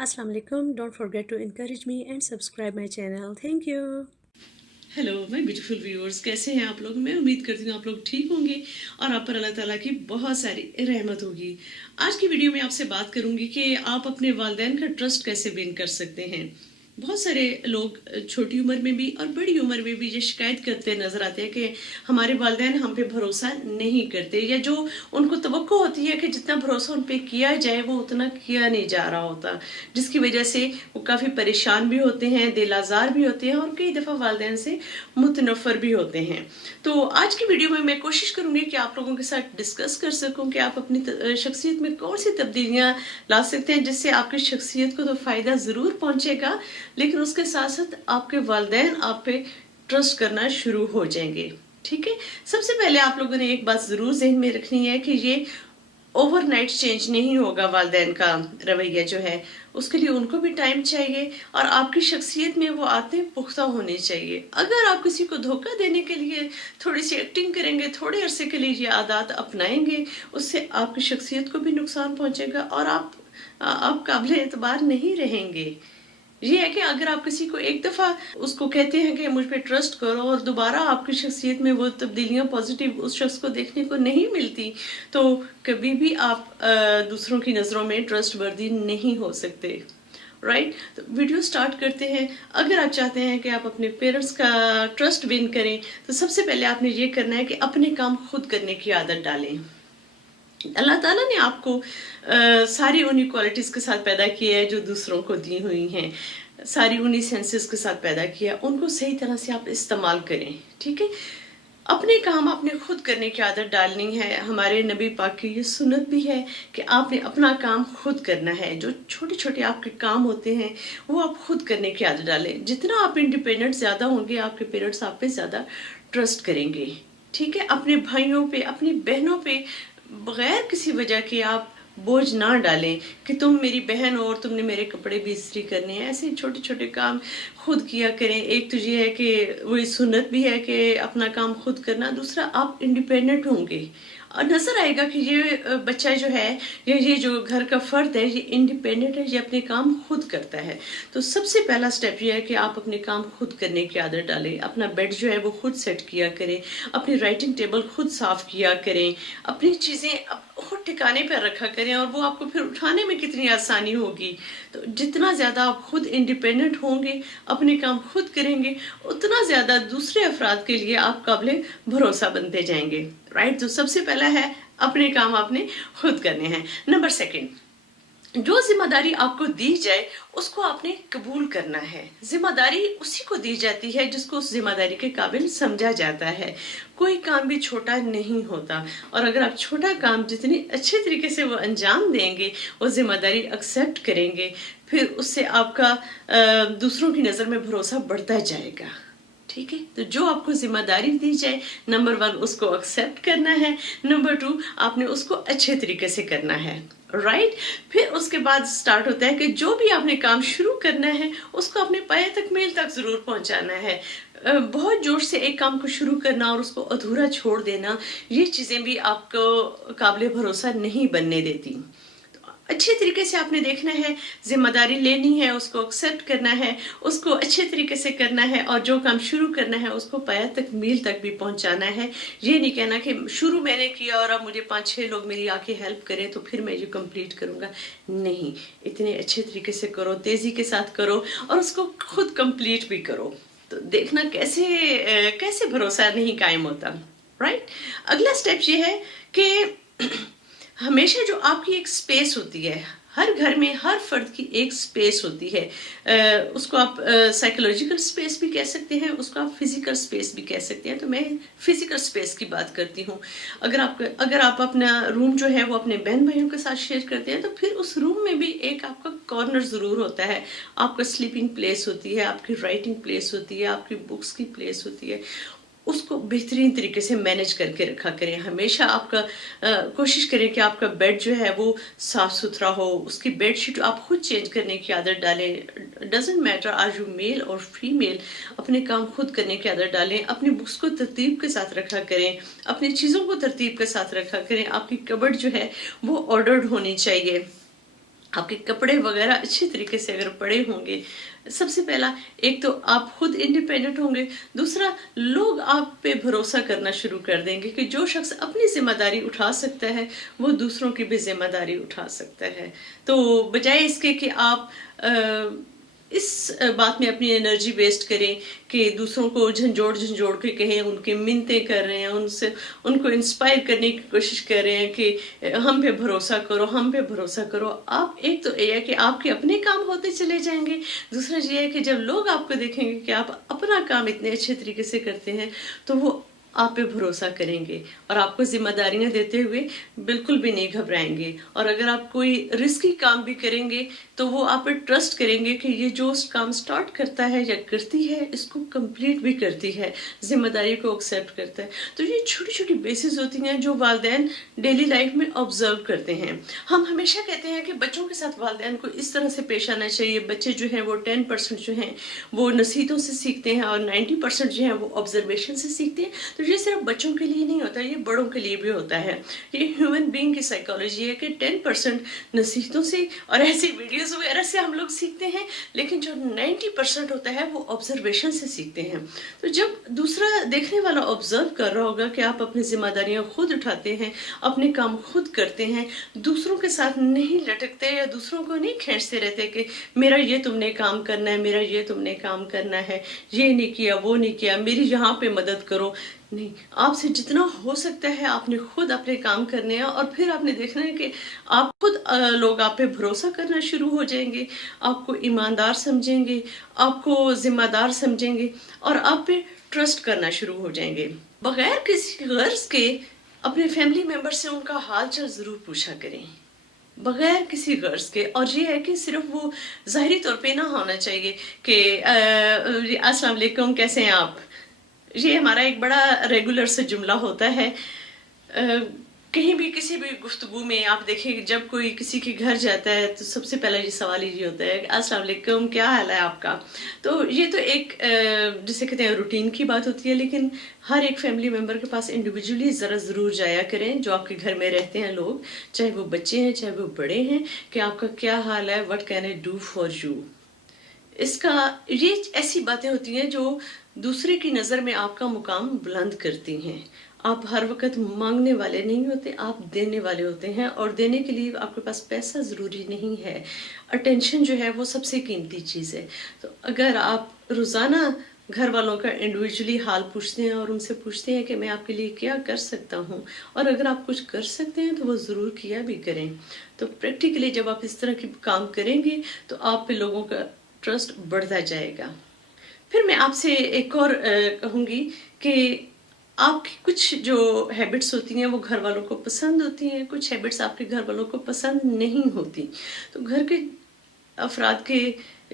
Assalamu alaikum. Don't forget to encourage me and subscribe my channel. Thank you. Hello my beautiful viewers, कैसे हैं आप लोग। मैं उम्मीद करती हूँ आप लोग ठीक होंगे और आप पर अल्लाह ताला की बहुत सारी रहमत होगी। आज की वीडियो में आपसे बात करूंगी कि आप अपने वालिदैन का ट्रस्ट कैसे विन कर सकते हैं। बहुत सारे लोग छोटी उम्र में भी और बड़ी उम्र में भी ये शिकायत करते नज़र आते हैं कि हमारे वालिदैन हम पे भरोसा नहीं करते, या जो उनको तवक्को होती है कि जितना भरोसा उन पे किया जाए वो उतना किया नहीं जा रहा होता, जिसकी वजह से वो काफ़ी परेशान भी होते हैं, दिल आज़ार भी होते हैं और कई दफ़ा वालिदैन से मुतनफ़र भी होते हैं। तो आज की वीडियो में मैं कोशिश करूँगी कि आप लोगों के साथ डिस्कस कर सकूँ कि आप अपनी शख्सियत में कौन सी तब्दीलियाँ ला सकते हैं, जिससे आपकी शख्सियत को तो फ़ायदा ज़रूर पहुँचेगा, लेकिन उसके साथ साथ आपके वालिदैन आप पे ट्रस्ट करना शुरू हो जाएंगे। ठीक है, सबसे पहले आप लोगों ने एक बात ज़रूर जहन में रखनी है कि ये ओवरनाइट चेंज नहीं होगा। वालिदैन का रवैया जो है उसके लिए उनको भी टाइम चाहिए और आपकी शख्सियत में वो आदतें पुख्ता होनी चाहिए। अगर आप किसी को धोखा देने के लिए थोड़ी सी एक्टिंग करेंगे, थोड़े अरसे के लिए ये आदत अपनाएंगे, उससे आपकी शख्सियत को भी नुकसान पहुंचेगा और आप काबिल एतबार नहीं रहेंगे। ये है कि अगर आप किसी को एक दफ़ा उसको कहते हैं कि मुझ पे ट्रस्ट करो और दोबारा आपकी शख्सियत में वो तब्दीलियाँ पॉजिटिव उस शख्स को देखने को नहीं मिलती, तो कभी भी आप दूसरों की नज़रों में ट्रस्ट वर्दी नहीं हो सकते। राइट, तो वीडियो स्टार्ट करते हैं। अगर आप चाहते हैं कि आप अपने पेरेंट्स का ट्रस्ट विन करें, तो सबसे पहले आपने ये करना है कि अपने काम खुद करने की आदत डालें। अल्लाह ताला ने आपको सारी उन्हीं क्वालिटीज़ के साथ पैदा किया है जो दूसरों को दी हुई हैं, सारी उन्हीं सेंसेस के साथ पैदा किया, उनको सही तरह से आप इस्तेमाल करें। ठीक है, अपने काम आपने खुद करने की आदत डालनी है। हमारे नबी पाक की ये सुन्नत भी है कि आपने अपना काम खुद करना है। जो छोटे छोटे आपके काम होते हैं वो आप खुद करने की आदत डालें। जितना आप इंडिपेंडेंट ज़्यादा होंगे, आपके पेरेंट्स आप पे ज़्यादा ट्रस्ट करेंगे। ठीक है, अपने भाइयों पे, अपनी बहनों पे बगैर किसी वजह के आप बोझ ना डालें कि तुम मेरी बहन हो और तुमने मेरे कपड़े भी इस्त्री करने हैं। ऐसे छोटे छोटे काम खुद किया करें। एक तो ये है कि वही सुन्नत भी है कि अपना काम खुद करना, दूसरा आप इंडिपेंडेंट होंगे और नज़र आएगा कि ये बच्चा जो है या ये जो घर का फर्द है ये इंडिपेंडेंट है, ये अपने काम खुद करता है। तो सबसे पहला स्टेप ये है कि आप अपने काम खुद करने की आदत डालें। अपना बेड जो है वो खुद सेट किया करें, अपनी राइटिंग टेबल खुद साफ किया करें, अपनी चीज़ें खुद ठिकाने पर रखा करें और वो आपको फिर उठाने में कितनी आसानी होगी। तो जितना ज़्यादा आप खुद इंडिपेंडेंट होंगे, अपने काम खुद करेंगे, उतना ज़्यादा दूसरे अफराद के लिए आप काबिल भरोसा बनते जाएंगे। राइट, तो सबसे पहला है अपने काम आपने खुद करने हैं। नंबर सेकंड, जो जिम्मेदारी आपको दी जाए उसको आपने कबूल करना है। जिम्मेदारी उसी को दी जाती है जिसको उस जिम्मेदारी के काबिल समझा जाता है। कोई काम भी छोटा नहीं होता और अगर आप छोटा काम जितनी अच्छे तरीके से वो अंजाम देंगे, वो जिम्मेदारी एक्सेप्ट करेंगे, फिर उससे आपका दूसरों की नज़र में भरोसा बढ़ता जाएगा। ठीक है, तो जो आपको जिम्मेदारी दी जाए, नंबर 1 उसको एक्सेप्ट करना है, नंबर 2 आपने उसको अच्छे तरीके से करना है। राइट, फिर उसके बाद स्टार्ट होता है कि जो भी आपने काम शुरू करना है उसको अपने पाए तक, मील तक जरूर पहुंचाना है। बहुत जोश से एक काम को शुरू करना और उसको अधूरा छोड़ देना, ये चीजें भी आपको काबिल भरोसा नहीं बनने देती। अच्छे तरीके से आपने देखना है, जिम्मेदारी लेनी है, उसको एक्सेप्ट करना है, उसको अच्छे तरीके से करना है और जो काम शुरू करना है उसको पाया तक, मील तक भी पहुंचाना है। ये नहीं कहना कि शुरू मैंने किया और अब मुझे 5-6 लोग मेरी आके हेल्प करें तो फिर मैं ये कंप्लीट करूंगा। नहीं, इतने अच्छे तरीके से करो, तेजी के साथ करो और उसको खुद कंप्लीट भी करो। तो देखना कैसे भरोसा नहीं कायम होता। राइट, अगला स्टेप ये है कि हमेशा जो आपकी एक स्पेस होती है, हर घर में हर फर्द की एक स्पेस होती है। उसको आप साइकोलॉजिकल स्पेस भी कह सकते हैं, उसको आप फिजिकल स्पेस भी कह सकते हैं। तो मैं फिजिकल स्पेस की बात करती हूँ। अगर आप अपना रूम जो है वो अपने बहन भाइयों के साथ शेयर करते हैं तो फिर उस रूम में भी एक आपका कॉर्नर ज़रूर होता है। आपका स्लीपिंग प्लेस होती है, आपकी राइटिंग प्लेस होती है, आपकी बुक्स की प्लेस होती है। उसको बेहतरीन तरीके से मैनेज करके रखा करें। हमेशा आपका कोशिश करें कि आपका बेड जो है वो साफ़ सुथरा हो, उसकी बेडशीट आप खुद चेंज करने की आदत डालें। डजेंट मैटर आज यू मेल और फीमेल, अपने काम खुद करने की आदत डालें। अपनी बुक्स को तरतीब के साथ रखा करें, अपनी चीज़ों को तरतीब के साथ रखा करें। आपकी कबर्ड जो है वो ऑर्डर्ड होनी चाहिए। आपके कपड़े वगैरह अच्छे तरीके से अगर पड़े होंगे, सबसे पहला एक तो आप खुद इंडिपेंडेंट होंगे, दूसरा लोग आप पे भरोसा करना शुरू कर देंगे कि जो शख्स अपनी जिम्मेदारी उठा सकता है वो दूसरों की भी जिम्मेदारी उठा सकता है। तो बजाय इसके कि आप इस बात में अपनी एनर्जी वेस्ट करें कि दूसरों को झंझोड़ झंझोड़ के कहें, उनकी मिन्नतें कर रहे हैं, उनसे उनको इंस्पायर करने की कोशिश कर रहे हैं कि हम पे भरोसा करो, हम पे भरोसा करो। आप एक तो ये है कि आपके अपने काम होते चले जाएंगे, दूसरा ये है कि जब लोग आपको देखेंगे कि आप अपना काम इतने अच्छे तरीके से करते हैं तो वो आप पे भरोसा करेंगे और आपको जिम्मेदारियां देते हुए बिल्कुल भी नहीं घबराएंगे। और अगर आप कोई रिस्की काम भी करेंगे तो वो आप पे ट्रस्ट करेंगे कि ये जो काम स्टार्ट करता है या करती है इसको कंप्लीट भी करती है, जिम्मेदारी को एक्सेप्ट करता है। तो ये छोटी छोटी बेसिस होती हैं जो वालिदैन डेली लाइफ में ऑब्जर्व करते हैं। हम हमेशा कहते हैं कि बच्चों के साथ वालिदैन को इस तरह से पेश आना चाहिए। बच्चे जो हैं वो 10% जो हैं वो नसीहतों से सीखते हैं और 90% जो हैं वो ऑब्जर्वेशन से सीखते हैं। तो ये सिर्फ बच्चों के लिए नहीं होता, ये बड़ों के लिए भी होता है। ये ह्यूमन बीइंग की साइकोलॉजी है कि 10% नसीहतों से और ऐसी वीडियोस वगैरह से हम लोग सीखते हैं, लेकिन जो 90% होता है वो ऑब्जर्वेशन से सीखते हैं। तो जब दूसरा देखने वाला ऑब्जर्व कर रहा होगा कि आप अपनी जिम्मेदारियां खुद उठाते हैं, अपने काम खुद करते हैं, दूसरों के साथ नहीं लटकते या दूसरों को नहीं खींचते रहते कि मेरा ये तुमने काम करना है, मेरा ये तुमने काम करना है, ये नहीं किया, वो नहीं किया, मेरी यहाँ पे मदद करो। नहीं, आपसे जितना हो सकता है आपने खुद अपने काम करने हैं और फिर आपने देखना है कि आप खुद लोग आप पे भरोसा करना शुरू हो जाएंगे, आपको ईमानदार समझेंगे, आपको जिम्मेदार समझेंगे और आप पे ट्रस्ट करना शुरू हो जाएंगे। बगैर किसी गर्ज के अपने फैमिली मेंबर से उनका हाल चाल जरूर पूछा करें, बगैर किसी गर्ज के। और ये है कि सिर्फ वो ज़ाहिरी तौर पे ना होना चाहिए कि अस्सलाम वालेकुम कैसे हैं आप। ये हमारा एक बड़ा रेगुलर से जुमला होता है। कहीं भी किसी भी गुफ्तगू में आप देखें, जब कोई किसी के घर जाता है तो सबसे पहला ये सवाल ये होता है अस्सलाम वालेकुम, क्या हाल है आपका। तो ये तो एक जिसे कहते हैं रूटीन की बात होती है, लेकिन हर एक फैमिली मेम्बर के पास इंडिविजुअली ज़रूर जाया करें जो आपके घर में रहते हैं लोग, चाहे वो बच्चे हैं चाहे वो बड़े हैं, कि आपका क्या हाल है, what can I do for you. इसका ये ऐसी बातें होती हैं जो दूसरे की नज़र में आपका मुकाम बुलंद करती हैं। आप हर वक्त मांगने वाले नहीं होते, आप देने वाले होते हैं, और देने के लिए आपके पास पैसा ज़रूरी नहीं है। अटेंशन जो है वो सबसे कीमती चीज़ है। तो अगर आप रोज़ाना घर वालों का इंडिविजुअली हाल पूछते हैं और उनसे पूछते हैं कि मैं आपके लिए क्या कर सकता हूँ, और अगर आप कुछ कर सकते हैं तो वो ज़रूर किया भी करें। तो प्रैक्टिकली जब आप इस तरह के काम करेंगे तो आप पे लोगों का ट्रस्ट बढ़ता जाएगा। फिर मैं आपसे एक और कहूँगी कि आपकी कुछ जो हैबिट्स होती हैं वो घर वालों को पसंद होती हैं, कुछ हैबिट्स आपके घर वालों को पसंद नहीं होती। तो घर के अफराद के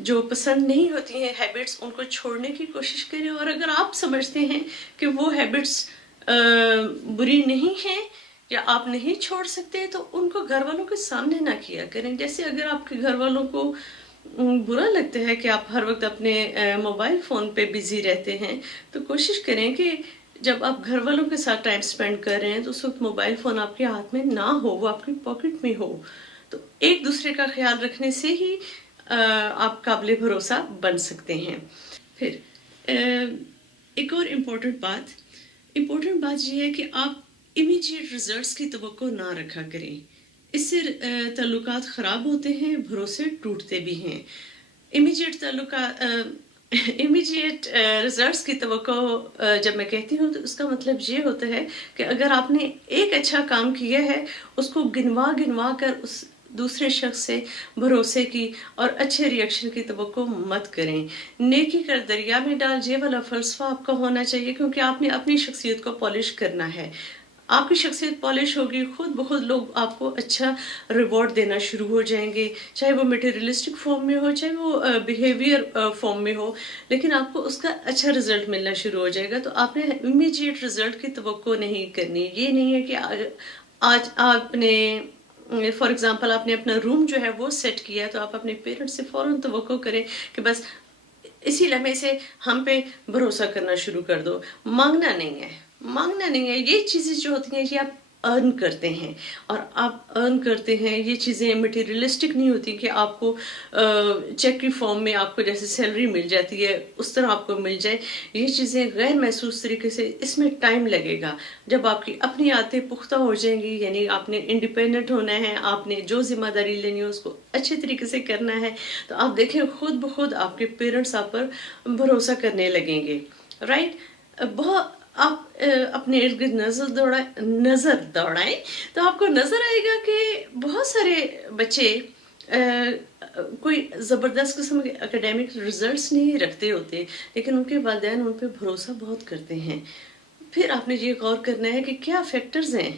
जो पसंद नहीं होती हैं हैबिट्स, उनको छोड़ने की कोशिश करें। और अगर आप समझते हैं कि वो हैबिट्स बुरी नहीं हैं या आप नहीं छोड़ सकते, तो उनको घर वालों के सामने ना किया करें। जैसे अगर आपके घर वालों को बुरा लगता है कि आप हर वक्त अपने मोबाइल फ़ोन पे बिज़ी रहते हैं, तो कोशिश करें कि जब आप घर वालों के साथ टाइम स्पेंड कर रहे हैं तो उस वक्त मोबाइल फ़ोन आपके हाथ में ना हो, वो आपकी पॉकेट में हो। तो एक दूसरे का ख्याल रखने से ही आप काबिल भरोसा बन सकते हैं। फिर एक और इम्पोर्टेंट बात ये है कि आप इमीडिएट रिजल्ट्स की तवक्को ना रखा करें। इससे ताल्लुकात ख़राब होते हैं, भरोसे टूटते भी हैं। इमीडिएट रिजल्ट्स की तवक्को जब मैं कहती हूँ तो उसका मतलब ये होता है कि अगर आपने एक अच्छा काम किया है, उसको गिनवा कर उस दूसरे शख्स से भरोसे की और अच्छे रिएक्शन की तवक्को मत करें। नेकी कर दरिया में डाल, ये वाला फ़लसफ़ा आपका होना चाहिए, क्योंकि आपने अपनी शख्सियत को पॉलिश करना है। आपकी शख्सियत पॉलिश होगी, खुद बहुत लोग आपको अच्छा रिवॉर्ड देना शुरू हो जाएंगे, चाहे वो मटेरियलिस्टिक फॉर्म में हो, चाहे वो बिहेवियर फॉर्म में हो, लेकिन आपको उसका अच्छा रिजल्ट मिलना शुरू हो जाएगा। तो आपने इमीडिएट रिजल्ट की तवक्को नहीं करनी। ये नहीं है कि आज आपने फॉर एग्जांपल आपने अपना रूम जो है वो सेट किया, तो आप अपने पेरेंट्स से फ़ौरन तवक्को करें कि बस इसी लम्हे से हम पे भरोसा करना शुरू कर दो। मांगना नहीं है। ये चीज़ें जो होती हैं ये आप ارن کرتے ہیں. اور آپ ارن کرتے ہیں، یہ چیزیں مٹیریلسٹک نہیں ہوتی کہ آپ کو چیک کی فارم میں آپ کو جیسے سیلری مل جاتی ہے اس طرح آپ کو مل جائے. یہ چیزیں غیر محسوس طریقے سے، اس میں ٹائم لگے گا. جب آپ کی اپنی عادتیں پختہ ہو جائیں گی، یعنی آپ نے انڈیپینڈنٹ ہونا ہے، آپ نے جو ذمہ داری لینی ہے اس کو اچھے طریقے سے کرنا ہے، تو آپ دیکھیں خود بخود آپ کے پیرنٹس آپ پر بھروسہ کرنے لگیں گے. رائٹ؟ بہت آپ اپنے ارد گرد نظر دوڑائیں تو آپ کو نظر آئے گا کہ بہت سارے بچے کوئی زبردست قسم کے اکیڈیمک ریزلٹس نہیں رکھتے ہوتے، لیکن ان کے والدین ان پہ بھروسہ بہت کرتے ہیں. پھر آپ نے یہ غور کرنا ہے کہ کیا فیکٹرز ہیں.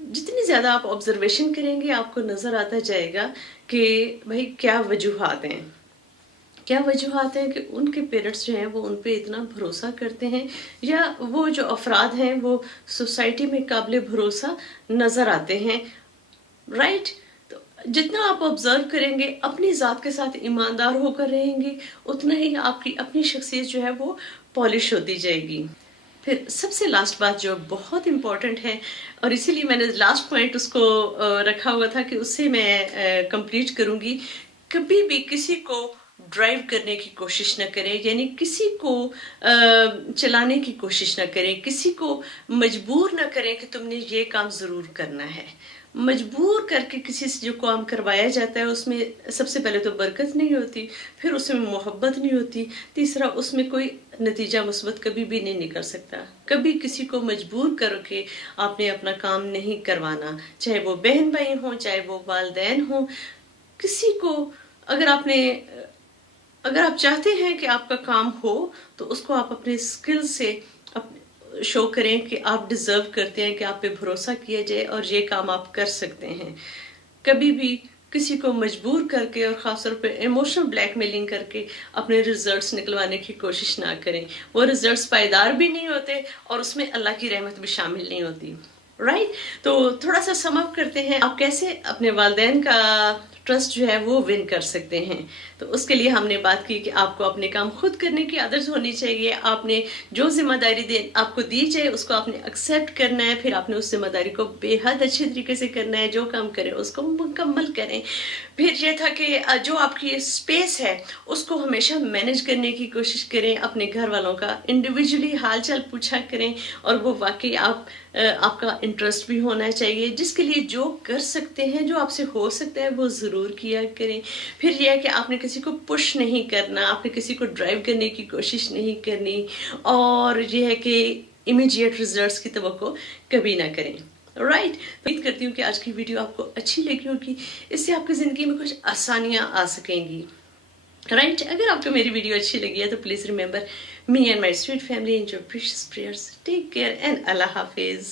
جتنی زیادہ آپ آبزرویشن کریں گے آپ کو نظر آتا جائے گا کہ بھائی کیا وجوہات ہیں. کیا وجوہات ہیں کہ ان کے پیرنٹس جو ہیں وہ ان پہ اتنا بھروسہ کرتے ہیں، یا وہ جو افراد ہیں وہ سوسائٹی میں قابل بھروسہ نظر آتے ہیں. رائٹ؟ تو جتنا آپ آبزرو کریں گے، اپنی ذات کے ساتھ ایماندار ہو کر رہیں گے، اتنا ہی آپ کی اپنی شخصیت جو ہے وہ پالش ہوتی جائے گی. پھر سب سے لاسٹ بات جو بہت امپورٹنٹ ہے، اور اسی لیے میں نے لاسٹ پوائنٹ اس کو رکھا ہوا تھا کہ اس سے میں کمپلیٹ کروں گی. کبھی بھی کسی کو ڈرائیو کرنے کی کوشش نہ کریں، یعنی کسی کو چلانے کی کوشش نہ کریں، کسی کو مجبور نہ کریں کہ تم نے یہ کام ضرور کرنا ہے. مجبور کر کے کسی سے جو کام کروایا جاتا ہے اس میں سب سے پہلے تو برکت نہیں ہوتی، پھر اس میں محبت نہیں ہوتی، تیسرا اس میں کوئی نتیجہ مثبت کبھی بھی نہیں نکل سکتا. کبھی کسی کو مجبور کر کے آپ نے اپنا کام نہیں کروانا، چاہے وہ بہن بھائی ہوں، چاہے وہ والدین ہوں. کسی کو اگر آپ چاہتے ہیں کہ آپ کا کام ہو تو اس کو آپ اپنے اسکل سے شو کریں کہ آپ ڈیزرو کرتے ہیں کہ آپ پہ بھروسہ کیا جائے اور یہ کام آپ کر سکتے ہیں. کبھی بھی کسی کو مجبور کر کے اور خاص طور پہ ایموشنل بلیک میلنگ کر کے اپنے ریزلٹس نکلوانے کی کوشش نہ کریں. وہ ریزلٹس پائیدار بھی نہیں ہوتے اور اس میں اللہ کی رحمت بھی شامل نہیں ہوتی. رائٹ؟ تو تھوڑا سا سم اپ کرتے ہیں، آپ کیسے اپنے والدین کا ٹرسٹ جو ہے وہ ون کر سکتے ہیں. تو اس کے لیے ہم نے بات کی کہ آپ کو اپنے کام خود کرنے کی عادت ہونی چاہیے. آپ نے جو ذمہ داری آپ کو دی جائے اس کو آپ نے ایکسیپٹ کرنا ہے، پھر آپ نے اس ذمہ داری کو بے حد اچھے طریقے سے کرنا ہے. جو کام کریں اس کو مکمل کریں. پھر یہ تھا کہ جو آپ کی اسپیس ہے اس کو ہمیشہ مینیج کرنے کی کوشش کریں. اپنے گھر والوں کا انڈیویجولی حال چال پوچھا کریں، اور وہ واقعی آپ کا انٹرسٹ بھی ہونا چاہیے. جس کے لیے جو کر سکتے ہیں، جو آپ سے ہو سکتا ہے وہ ضرور کیا کریں. پھر یہ ہے کہ آپ نے کسی کو پش نہیں کرنا، آپ نے کسی کو ڈرائیو کرنے کی کوشش نہیں کرنی، اور یہ ہے کہ امیڈیٹ ریزلٹس کی توقع کبھی نہ کریں. رائٹ؟ امید کرتی ہوں کہ آج کی ویڈیو آپ کو اچھی لگی ہوگی، اس سے آپ کی زندگی میں کچھ آسانیاں آ سکیں گی. رائٹ؟ اگر آپ کو میری ویڈیو اچھی لگی ہے تو please remember me and my sweet family and your precious prayers. Take care and اللہ حافظ.